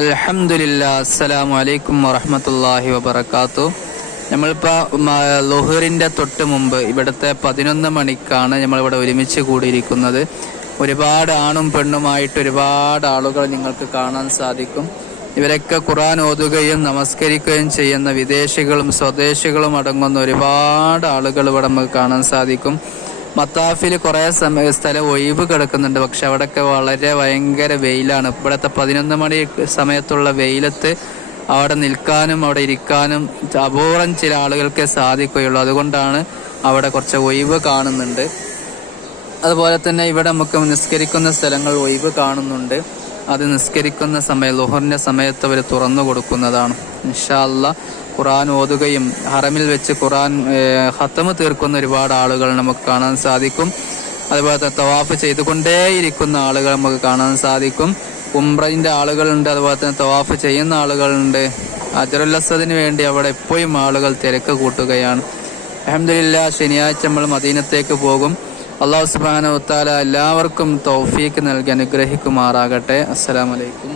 അൽഹംദുലില്ലാ. അസ്സലാമു അലൈക്കും വറഹ്മത്തുള്ളാഹി വബറകാതുഹു. നമ്മളിപ്പോൾ ളുഹറിൻ്റെ തൊട്ട് മുമ്പ് ഇവിടുത്തെ 11 മണിക്കാണ് നമ്മളിവിടെ ഒരുമിച്ച് കൂടിയിരിക്കുന്നത്. ഒരുപാട് ആണും പെണ്ണുമായിട്ട് ഒരുപാട് ആളുകൾ നിങ്ങൾക്ക് കാണാൻ സാധിക്കും. ഇവരൊക്കെ ഖുർആൻ ഓതുകയും നമസ്കരിക്കുകയും ചെയ്യുന്ന വിദേശികളും സ്വദേശികളും അടങ്ങുന്ന ഒരുപാട് ആളുകൾ ഇവിടെ നമുക്ക് കാണാൻ സാധിക്കും. മത്താഫിൽ കുറേ സ്ഥലം ഒഴിവ് കിടക്കുന്നുണ്ട്. പക്ഷെ അവിടെയൊക്കെ വളരെ ഭയങ്കര വെയിലാണ്. ഇവിടുത്തെ 11 മണി സമയത്തുള്ള വെയിലത്ത് അവിടെ നിൽക്കാനും അവിടെ ഇരിക്കാനും അപൂർവം ചില ആളുകൾക്കേ സാധിക്കുകയുള്ളൂ. അതുകൊണ്ടാണ് അവിടെ കുറച്ച് ഒഴിവ് കാണുന്നുണ്ട്. അതുപോലെ തന്നെ ഇവിടെ നമുക്ക് നിസ്കരിക്കുന്ന സ്ഥലങ്ങൾ ഒഴിവ് കാണുന്നുണ്ട്. അത് നിസ്കരിക്കുന്ന സമയം ളുഹറിൻ്റെ സമയത്ത് അവർ തുറന്നു കൊടുക്കുന്നതാണ്. ഇൻഷാ അല്ലാഹ് ഖുർആൻ ഓതുകയും ഹറമിൽ വെച്ച് ഖുർആൻ ഖത്മ് തീർക്കുന്ന ഒരുപാട് ആളുകൾ നമുക്ക് കാണാൻ സാധിക്കും. അതുപോലെ തന്നെ തവാഫ് ചെയ്തുകൊണ്ടേയിരിക്കുന്ന ആളുകൾ നമുക്ക് കാണാൻ സാധിക്കും. ഉംറയുടെ ആളുകളുണ്ട്, അതുപോലെ തന്നെ തവാഫ് ചെയ്യുന്ന ആളുകളുണ്ട്. ഹജറുൽ അസ്വദിന് വേണ്ടി അവിടെ എപ്പോഴും ആളുകൾ തിരക്ക് കൂട്ടുകയാണ്. അൽഹംദുലില്ലാഹ്, ശനിയാഴ്ച നമ്മൾ മദീനത്തേക്ക് പോകും. അല്ലാഹു സുബ്ഹാനഹു വ തആല എല്ലാവർക്കും തൗഫീഖ് നൽകി അനുഗ്രഹിക്കുമാറാകട്ടെ. അസ്സലാമു അലൈക്കും.